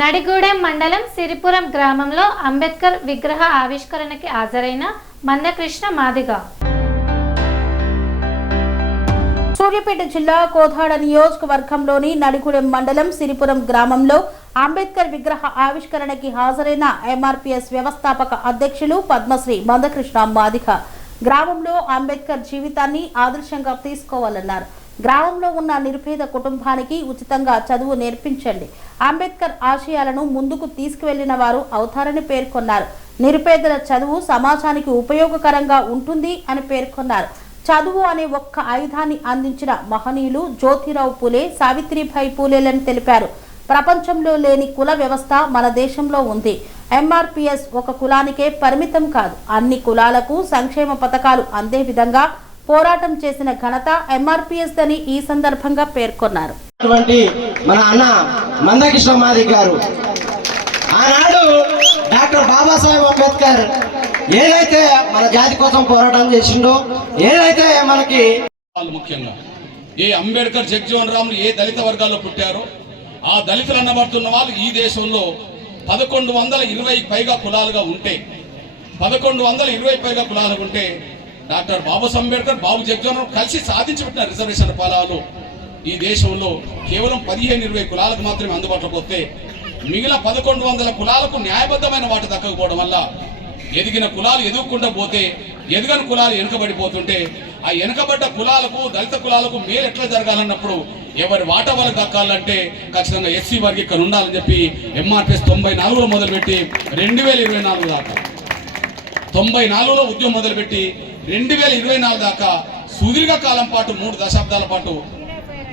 నడిగూడెం మండలం సిరిపురం గ్రామంలో అంబేద్కర్ విగ్రహ ఆవిష్కరణకి హాజరైన మందకృష్ణ మాదిగ. సూర్యాపేట జిల్లా కోదాడ నియోజకవర్గంలోని నడిగూడెం మండలం సిరిపురం గ్రామంలో అంబేద్కర్ విగ్రహ ఆవిష్కరణకి హాజరైన ఎంఆర్పీఎస్ వ్యవస్థాపక అధ్యక్షులు పద్మశ్రీ మందకృష్ణ మాదిగ గ్రామంలో అంబేద్కర్ జీవితాన్ని ఆదర్శంగా తీసుకోవాలన్నారు. గ్రామంలో ఉన్న నిరుపేద కుటుంబానికి ఉచితంగా చదువు నేర్పించండి, అంబేద్కర్ ఆశయాలను ముందుకు తీసుకువెళ్లిన వారు అవుతారని పేర్కొన్నారు. నిరుపేదల చదువు సమాజానికి ఉపయోగకరంగా ఉంటుంది అని పేర్కొన్నారు. చదువు అనే ఒక్క ఆయుధాన్ని అందించిన మహనీయులు జ్యోతిరావు పూలే, సావిత్రిబాయి పూలేలని తెలిపారు. ప్రపంచంలో లేని కుల వ్యవస్థ మన దేశంలో ఉంది. ఎంఆర్పీఎస్ ఒక కులానికే పరిమితం కాదు, అన్ని కులాలకు సంక్షేమ పథకాలు అందే విధంగా పోరాటం చేసిన ఘనత ఎంఆర్పీఎస్ అని ఈ సందర్భంగా పేర్కొన్నారు. మన అన్న మందకృష్ణ మాదిగ గారు ఆనాడు డాక్టర్ బాబాసాహెబ్ అంబేద్కర్ ఏదైతే మన జాతి కోసం పోరాటం చేసిండో, ఏదైతే మనకి ముఖ్యంగా ఏ అంబేద్కర్ జగజ్జీవన్ రాములు ఏ దళిత వర్గాల్లో పుట్టారో ఆ దళితులు అన్నబడుతున్న వాళ్ళు ఈ దేశంలో 1120 పైగా కులాలుగా ఉంటే 1120 పైగా కులాలుగా ఉంటే డాక్టర్ బాబాసాహెబ్ అంబేద్కర్, బాబు జగజ్జీవన్ రామ్ కలిసి సాధించి పెట్టిన రిజర్వేషన్ ఫలాలు ఈ దేశంలో కేవలం 15-20 కులాలకు మాత్రమే అందుబాటులోకి వస్తే మిగిలిన 1100 కులాలకు న్యాయబద్ధమైన వాటి దక్కకపోవడం వల్ల ఎదిగిన కులాలు ఎదుగుకుండా పోతే ఎదగని కులాలు వెనుకబడిపోతుంటే ఆ వెనుకబడ్డ కులాలకు దళిత కులాలకు మేలు ఎట్లా జరగాలన్నప్పుడు ఎవరి వాటా వాళ్ళకి దక్కాలంటే ఖచ్చితంగా ఎస్సీ వర్గీకరణ ఉండాలని చెప్పి ఎంఆర్పీఎస్ 94లో మొదలుపెట్టి 2024 దాకా 94లో ఉద్యమం మొదలుపెట్టి 2024 దాకా సుదీర్ఘ కాలం పాటు 3 దశాబ్దాల పాటు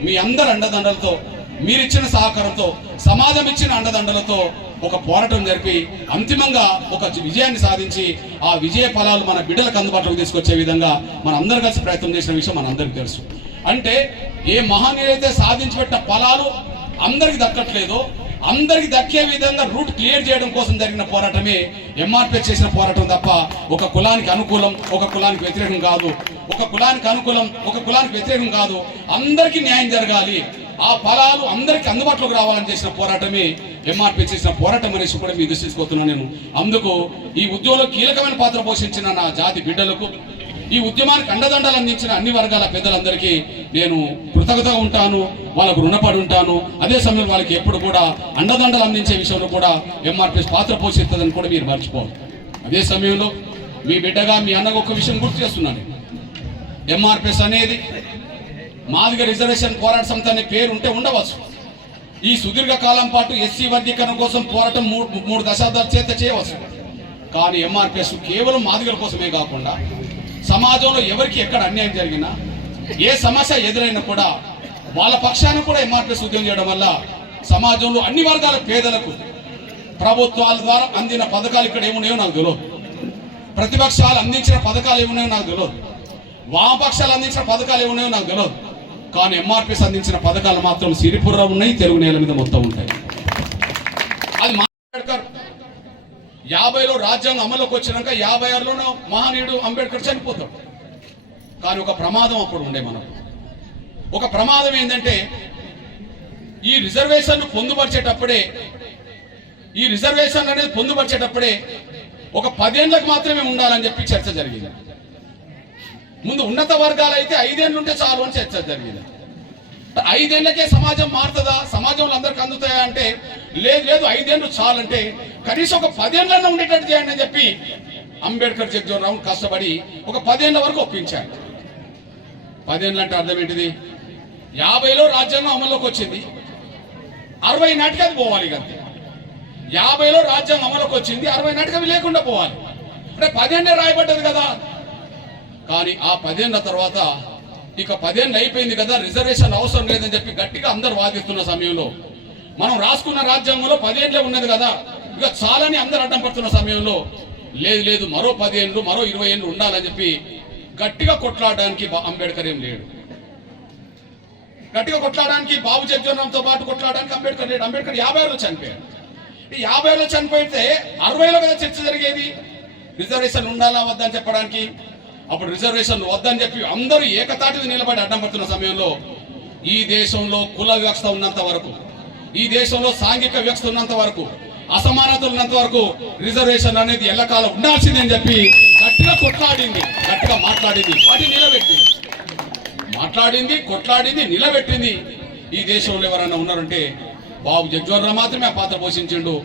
మీ అందరి అండదండలతో మీరిచ్చిన సహకారంతో సమాజం ఇచ్చిన అండదండలతో ఒక పోరాటం జరిపి అంతిమంగా ఒక విజయాన్ని సాధించి ఆ విజయ ఫలాలు మన బిడ్డలకు అందుబాటులోకి తీసుకొచ్చే విధంగా మన అందరు కలిసి ప్రయత్నం చేసిన విషయం మన అందరికీ తెలుసు. అంటే ఏ మహనీయులైతే సాధించి పెట్టిన ఫలాలు అందరికి దక్కట్లేదో అందరికి దక్కే విధంగా రూట్ క్లియర్ చేయడం కోసం జరిగిన పోరాటమే ఎంఆర్పీఎస్ చేసిన పోరాటం తప్ప ఒక కులానికి అనుకూలం ఒక కులానికి వ్యతిరేకం కాదు, ఒక కులానికి అనుకూలం ఒక కులానికి వ్యతిరేకం కాదు, అందరికీ న్యాయం జరగాలి, ఆ ఫలాలు అందరికీ అందుబాటులోకి రావాలని చేసిన పోరాటమే ఎంఆర్పీఎస్ చేసిన పోరాటం అనేసి కూడా మీ దృష్టి తీసుకొస్తున్నాను. నేను అందుకు ఈ ఉద్యమంలో కీలకమైన పాత్ర పోషించిన నా జాతి బిడ్డలకు, ఈ ఉద్యమానికి అండదండలు అందించిన అన్ని వర్గాల పెద్దలందరికీ నేను కృతజ్ఞతగా ఉంటాను, వాళ్ళకు రుణపడి ఉంటాను. అదే సమయంలో వాళ్ళకి ఎప్పుడు కూడా అండదండలు అందించే విషయంలో కూడా ఎంఆర్పీఎస్ పాత్ర పోషిస్తుందని కూడా మీరు మర్చిపోవాలి. అదే సమయంలో మీ బిడ్డగా మీ అన్నకు ఒక విషయం గుర్తు చేస్తున్నాను. ఎంఆర్పీఎస్ అనేది మాదిగ రిజర్వేషన్ పోరాట సమితి అనే పేరు ఉంటే ఉండవచ్చు. ఈ సుదీర్ఘ కాలం పాటు ఎస్సీ వర్గీకరణ కోసం పోరాటం 3 దశాబ్దాల చేత చేయవచ్చు. కానీ ఎంఆర్పీఎస్ కేవలం మాదిగల కోసమే కాకుండా సమాజంలో ఎవరికి ఎక్కడ అన్యాయం జరిగినా ఏ సమస్య ఎదురైనా కూడా వాళ్ళ పక్షాన్ని కూడా ఎంఆర్పీఎస్ ఉద్యమం చేయడం వల్ల సమాజంలో అన్ని వర్గాల పేదలకు ప్రభుత్వాల ద్వారా అందిన పథకాలు ఇక్కడ ఏమున్నాయో నాకు తెలియదు, ప్రతిపక్షాలు అందించిన పథకాలు ఏమున్నాయో నాకు తెలియదు, వామపక్షాలు అందించిన పథకాలు ఏమున్నాయో నాకు తెలియదు. కానీ ఎంఆర్పీఎస్ అందించిన పథకాలు మాత్రం సిరిపురం ఉన్నాయి, తెలుగు నేల మీద మొత్తం ఉంటాయి. అది అంబేద్కర్ 50లో రాజ్యాంగం అమలులోకి వచ్చినాక 56లోనూ మహనీయుడు అంబేద్కర్ చనిపోతాడు. కానీ ఒక ప్రమాదం అప్పుడు ఉండే మనకు. ఒక ప్రమాదం ఏంటంటే ఈ రిజర్వేషన్ పొందుపరిచేటప్పుడే అనేది పొందుపరిచేటప్పుడే ఒక 10 ఏళ్ళకి మాత్రమే ఉండాలని చెప్పి చర్చ జరిగింది. ముందు ఉన్నత వర్గాలు అయితే 5 ఏళ్ళు ఉంటే చాలు అని చర్చ జరిగింది. 5 ఏళ్ళకే సమాజం మారుతుందా, సమాజంలో అందరికి అందుతాయా అంటే లేదు 5 ఏళ్ళు చాలంటే కనీసం ఒక 10 ఏళ్ళన్నా ఉండేటట్టు చేయండి అని చెప్పి అంబేద్కర్ జగజ్జీవన్ రామ్ కష్టపడి ఒక 10 ఏళ్ళ వరకు ఒప్పించారు. 10 ఏళ్ళు అంటే అర్థం ఏంటిది? 50లో రాజ్యాంగం అమల్లోకి వచ్చింది, 60 నాటికి అది పోవాలి కదా. 50లో రాజ్యాంగం అమల్లోకి వచ్చింది, 60 నాటికి అవి లేకుండా పోవాలి. అంటే 10 ఏళ్ళే రాయబడ్డది కదా. కానీ ఆ 10 ఏళ్ళ తర్వాత ఇక 10 ఏళ్ళు అయిపోయింది కదా, రిజర్వేషన్ అవసరం లేదని చెప్పి గట్టిగా అందరు వాదిస్తున్న సమయంలో మనం రాసుకున్న రాజ్యాంగంలో 10 ఏళ్ళే ఉన్నది కదా, ఇక చాలని అందరు అడ్డం పడుతున్న సమయంలో లేదు మరో 10 ఏళ్ళు మరో 20 ఏళ్ళు ఉండాలని చెప్పి గట్టిగా కొట్లాడడానికి అంబేద్కర్ ఏం లేడు. గట్టిగా కొట్లాడడానికి బాబు జగజ్జీవన్ రామ్తో పాటు కొట్లాడడానికి అంబేద్కర్ లేడు. అంబేద్కర్ 56లో చనిపోయాడు. ఈ 56లో చనిపోయితే 60లో కదా చర్చ జరిగేది రిజర్వేషన్ ఉండాలా వద్దని చెప్పడానికి. అప్పుడు రిజర్వేషన్లు వద్దని చెప్పి అందరూ ఏకతాటిని నిలబడి అడ్డం పడుతున్న సమయంలో ఈ దేశంలో కుల వ్యవస్థ ఉన్నంత వరకు, ఈ దేశంలో సాంఘిక వ్యవస్థ ఉన్నంత వరకు, అసమానతలు ఉన్నంత వరకు రిజర్వేషన్ అనేది ఎల్లకాలం ఉండాల్సిందని చెప్పి గట్టిగా కొట్లాడింది, గట్టిగా మాట్లాడింది, వాటిని నిలబెట్టింది. కొట్లాడింది, నిలబెట్టింది. ఈ దేశంలో ఎవరైనా ఉన్నారంటే బాబు జగ్జీవన్ రామ్ మాత్రమే ఆ పాత్ర పోషించిండు.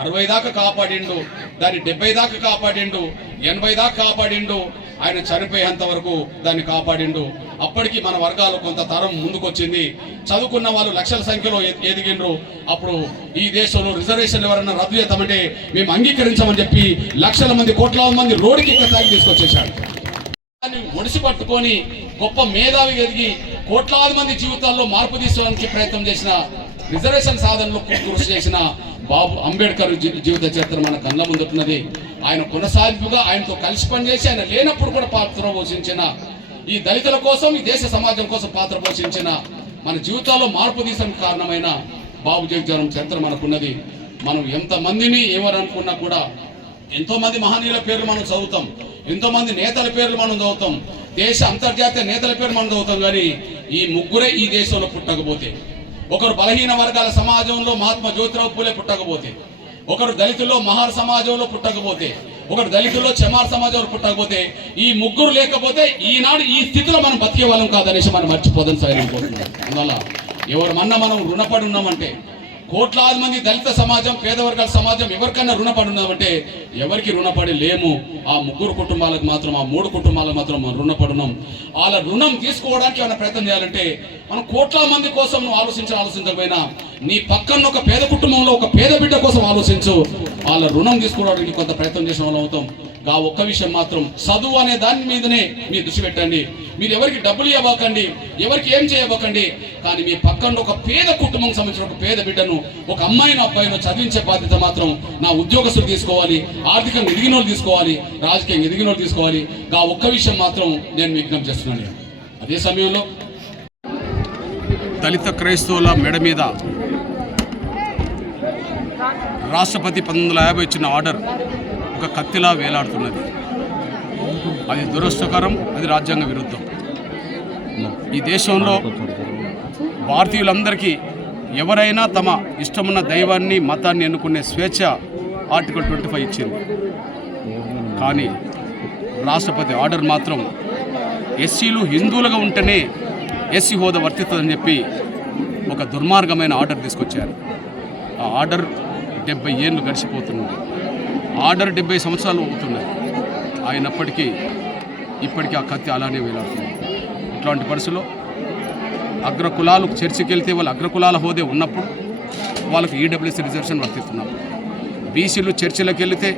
60 దాకా కాపాడిండు, దాన్ని 70 దాకా కాపాడిండు, 80 దాకా కాపాడిండు. ఆయన చనిపోయేంత వరకు దాన్ని కాపాడిండు. అప్పటికి మన వర్గాలు కొంత తరం ముందుకొచ్చింది. చదువుకున్న వాళ్ళు లక్షల సంఖ్యలో ఎదిగిండ్రు. అప్పుడు ఈ దేశంలో రిజర్వేషన్లు ఎవరన్నా రద్దు చేస్తామంటే మేము అంగీకరించామని చెప్పి లక్షల మంది, కోట్లాది మంది రోడ్డుకి తాగి తీసుకొచ్చేశాడు. దాన్ని ఒడిసి పట్టుకొని గొప్ప మేధావి ఎదిగి కోట్లాది మంది జీవితాల్లో మార్పు తీసుకోవడానికి ప్రయత్నం చేసిన, రిజర్వేషన్ సాధనలో కృషి చేసిన బాబు అంబేద్కర్ జీవిత చరిత్ర మన కళ్ళ ముందున్నది. ఆయన కొనసాగింపుగా ఆయనతో కలిసి పనిచేసి ఆయన లేనప్పుడు కూడా పాత్ర పోషించిన, ఈ దళితుల కోసం, ఈ దేశ సమాజం కోసం పాత్ర పోషించిన, మన జీవితాల్లో మార్పు తీసడానికి కారణమైన బాబు జగ్జీవన్ చరిత్ర మనకున్నది. మనం ఎంతమందిని ఏమనుకున్నా కూడా ఎంతో మంది మహనీయుల పేర్లు మనం చదువుతాం, ఎంతో మంది నేతల పేర్లు మనం చదువుతాం, దేశ అంతర్జాతీయ నేతల పేర్లు మనం చదువుతాం. కానీ ఈ ముగ్గురే ఈ దేశంలో పుట్టకపోతే, ఒకరు బలహీన వర్గాల సమాజంలో మహాత్మా జ్యోతిరావు పూలే పుట్టకపోతే, ఒకరు దళితుల్లో మహార్ సమాజంలో పుట్టకపోతే, ఒకరు దళితుల్లో చెమార్ సమాజంలో పుట్టకపోతే, ఈ ముగ్గురు లేకపోతే ఈనాడు ఈ స్థితిలో మనం బతికే వాళ్ళం కాదనేసి మనం మర్చిపోదని సరైనపోతున్నాం. అందువల్ల ఎవరమన్నా మనం రుణపడి ఉన్నామంటే, కోట్లాది మంది దళిత సమాజం, పేద వర్గాల సమాజం ఎవరికన్నా రుణపడి ఉన్నామంటే ఎవరికి రుణపడి లేము. ఆ ముగ్గురు కుటుంబాలకు మాత్రం, ఆ 3 కుటుంబాలకు మాత్రం మనం రుణపడి ఉన్నాం. వాళ్ళ రుణం తీసుకోవడానికి ఏమైనా ప్రయత్నం చేయాలంటే మనం కోట్లాది మంది కోసం నువ్వు ఆలోచించకపోయినా నీ పక్కన ఒక పేద కుటుంబంలో ఒక పేద బిడ్డ కోసం ఆలోచించు. వాళ్ళ రుణం తీసుకోవడానికి కొంత ప్రయత్నం చేసిన వాళ్ళు అవుతాం. ఒక్క విషయం మాత్రం, చదువు అనే దాని మీదనే మీరు దృష్టి పెట్టండి. మీరు ఎవరికి డబ్బులు ఇవ్వకండి, ఎవరికి ఏం చేయబోకండి. కానీ మీ పక్కన ఒక పేద కుటుంబం సంబంధించిన ఒక పేద బిడ్డను, ఒక అమ్మాయిని అబ్బాయిను చదివించే బాధ్యత మాత్రం నా ఉద్యోగస్తులు తీసుకోవాలి, ఆర్థికంగా ఎదిగిన వాళ్ళు తీసుకోవాలి, రాజకీయంగా ఎదిగిన వాళ్ళు తీసుకోవాలి. ఒక్క విషయం మాత్రం నేను విజ్ఞప్తి చేస్తున్నాను. అదే సమయంలో దళిత క్రైస్తవుల మెడ మీద రాష్ట్రపతి 1950 ఇచ్చిన ఆర్డర్ ఒక కత్తిలా వేలాడుతున్నది. అది దురదృష్టకరం, అది రాజ్యాంగ విరుద్ధం. ఈ దేశంలో భారతీయులందరికీ ఎవరైనా తమ ఇష్టమున్న దైవాన్ని, మతాన్ని ఎన్నుకునే స్వేచ్ఛ ఆర్టికల్ 25 ఇచ్చింది. కానీ రాష్ట్రపతి ఆర్డర్ మాత్రం ఎస్సీలు హిందువులుగా ఉంటేనే ఎస్సీ హోదా వర్తిస్తుందని చెప్పి ఒక దుర్మార్గమైన ఆర్డర్ తీసుకొచ్చారు. ఆ ఆర్డర్ 70 ఏళ్ళు గడిచిపోతున్నది. ఆర్డర్ 70 సంవత్సరాలు అవుతున్నాయి. అయినప్పటికీ ఇప్పటికీ ఆ కత్తి అలానే వేలాడుతుంది. ఇట్లాంటి పరిస్థితుల్లో అగ్రకులాలు చర్చికి వెళ్తే వాళ్ళు అగ్రకులాల హోదే ఉన్నప్పుడు వాళ్ళకి ఈడబ్ల్యూఎస్ రిజర్వేషన్ వర్తిస్తున్నారు. బీసీలు చర్చిలకు వెళితే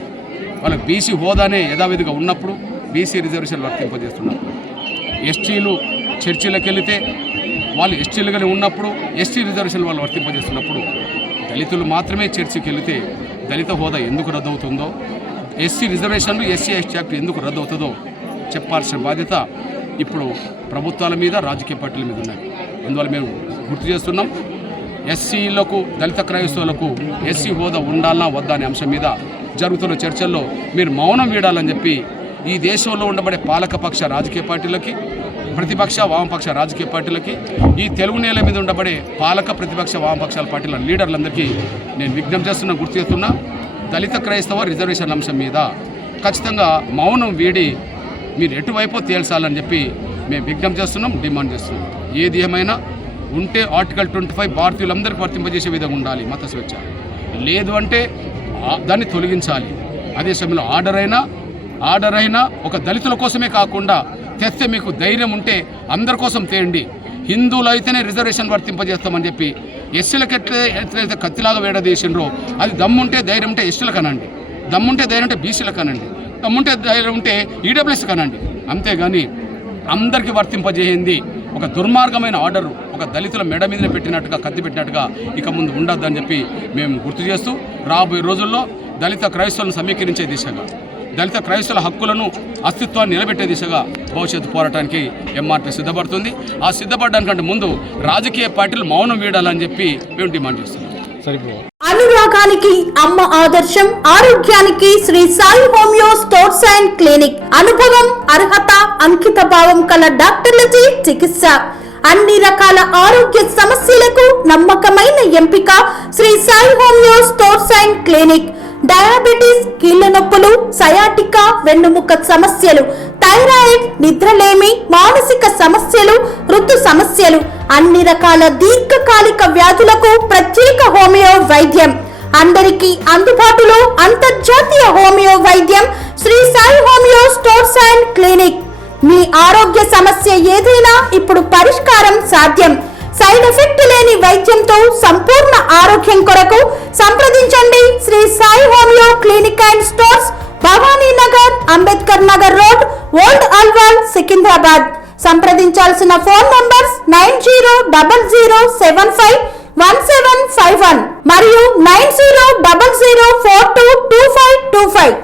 వాళ్ళకి బీసీ హోదానే యథావిధిగా ఉన్నప్పుడు బీసీ రిజర్వేషన్ వర్తింపజేస్తున్నారు. ఎస్టీలు చర్చిలకు వెళితే వాళ్ళు ఎస్టీలుగానే ఉన్నప్పుడు ఎస్టీ రిజర్వేషన్ వాళ్ళు వర్తింపజేస్తున్నప్పుడు దళితులు మాత్రమే చర్చికి వెళితే దళిత హోదా ఎందుకు రద్దవుతుందో, ఎస్సీ రిజర్వేషన్లు, ఎస్సీ ఎస్టీ యాక్ట్ ఎందుకు రద్దవుతుందో చెప్పాల్సిన బాధ్యత ఇప్పుడు ప్రభుత్వాల మీద, రాజకీయ పార్టీల మీద ఉన్నాయి. అందువల్ల మేము గుర్తు చేస్తున్నాం, ఎస్సీలకు, దళిత క్రైస్తవులకు ఎస్సీ హోదా ఉండాలన్నా వద్దా అనే అంశం మీద జరుగుతున్న చర్చల్లో మీరు మౌనం వీడాలని చెప్పి ఈ దేశంలో ఉండబడే పాలకపక్ష రాజకీయ పార్టీలకి, ప్రతిపక్ష వామపక్ష రాజకీయ పార్టీలకి, ఈ తెలుగు నేల మీద ఉండబడే పాలక, ప్రతిపక్ష, వామపక్షాల పార్టీల లీడర్లందరికీ నేను విజ్ఞప్తి చేస్తున్నా, గుర్తు చేస్తున్నా, దళిత క్రైస్తవ రిజర్వేషన్ అంశం మీద ఖచ్చితంగా మౌనం వీడి మీరు ఎటువైపో తేల్చాలని చెప్పి మేము విజ్ఞప్తి చేస్తున్నాం, డిమాండ్ చేస్తున్నాం. ఏది ఏమైనా ఉంటే ఆర్టికల్ 25 భారతీయులందరికీ వర్తింపజేసే విధంగా ఉండాలి మత స్వేచ్ఛ. లేదు అంటే దాన్ని తొలగించాలి. అదే సమయంలో ఆర్డర్ అయినా ఒక దళితుల కోసమే కాకుండా తెస్తే మీకు ధైర్యం ఉంటే అందరి కోసం తేయండి. హిందువులు అయితేనే రిజర్వేషన్ వర్తింపజేస్తామని చెప్పి ఎస్సీలకు ఎట్లయితే కత్తిలాగా వేడదీసిండ్రో అది దమ్ముంటే ధైర్యం ఉంటే ఎస్టీలకు అనండి, దమ్ముంటే ధైర్యం ఉంటే బీసీలకు అనండి, దమ్ముంటే ధైర్యం ఉంటే ఈడబ్ల్యూఎస్కి అనండి. అంతేగాని అందరికీ వర్తింపజేయండి ఒక దుర్మార్గమైన ఆర్డర్ ఒక దళితుల మెడ మీదనే పెట్టినట్టుగా, కత్తి పెట్టినట్టుగా ఇక ముందు ఉండొద్దని చెప్పి మేము గుర్తు చేస్తూ రాబోయే రోజుల్లో దళిత క్రైస్తవులను సమీకరించే దిశగా, దళిత క్రైస్తవుల హక్కులను, అస్తిత్వాన్ని నిలబెట్టే దిశగా భవిష్యత్తు పోరాటానికి ఎంఆర్పీ సిద్ధపడుతుంది. ఆ సిద్ధపడడానికంటే ముందు రాజకీయ పార్టీలు మౌనం వీడాలని చెప్పి మేము డిమాండ్ చేస్తున్నాం. అనురాగానికి అమ్మ ఆదర్శం, ఆరోగ్యానికి Sri Sai homeo stores and clinic. అనుభవం, అర్హత, అంకిత భావం కల డాక్టర్లచే చికిత్స. అన్ని రకాల ఆరోగ్య సమస్యలకు నమ్మకమైన ఎంపిక Sri Sai homeo stores and clinic. Diabetes, కీళ్ల నొప్పులు, సయాటికా, వెన్నుముక్క సమస్యలు, థైరాయిడ్, నిద్రలేమి, మానసిక సమస్యలు, ఋతు సమస్యలు, అన్ని రకాల దీర్ఘకాలిక వ్యాధులకు ప్రత్యేక హోమియో వైద్యం. అందరికీ అందుబాటులో అంతర్జాతీయ హోమియో వైద్యం Shri Sai homeo stores and clinic. మీ ఆరోగ్య సమస్య ఏదైనా ఇప్పుడు పరిష్కారం సాధ్యం. సైడ్ ఎఫెక్ట్ లేని వైద్యంతో సంపూర్ణ ఆరోగ్యం కొరకు సంప్రదించండి Shri Sai homeo clinic and stores, Bhavani Nagar, Ambedkar Nagar road, old Alwal, Secunderabad. సంప్రదించాల్సిన ఫోన్ నంబర్స్ 9000751751 మరియు 9000422525.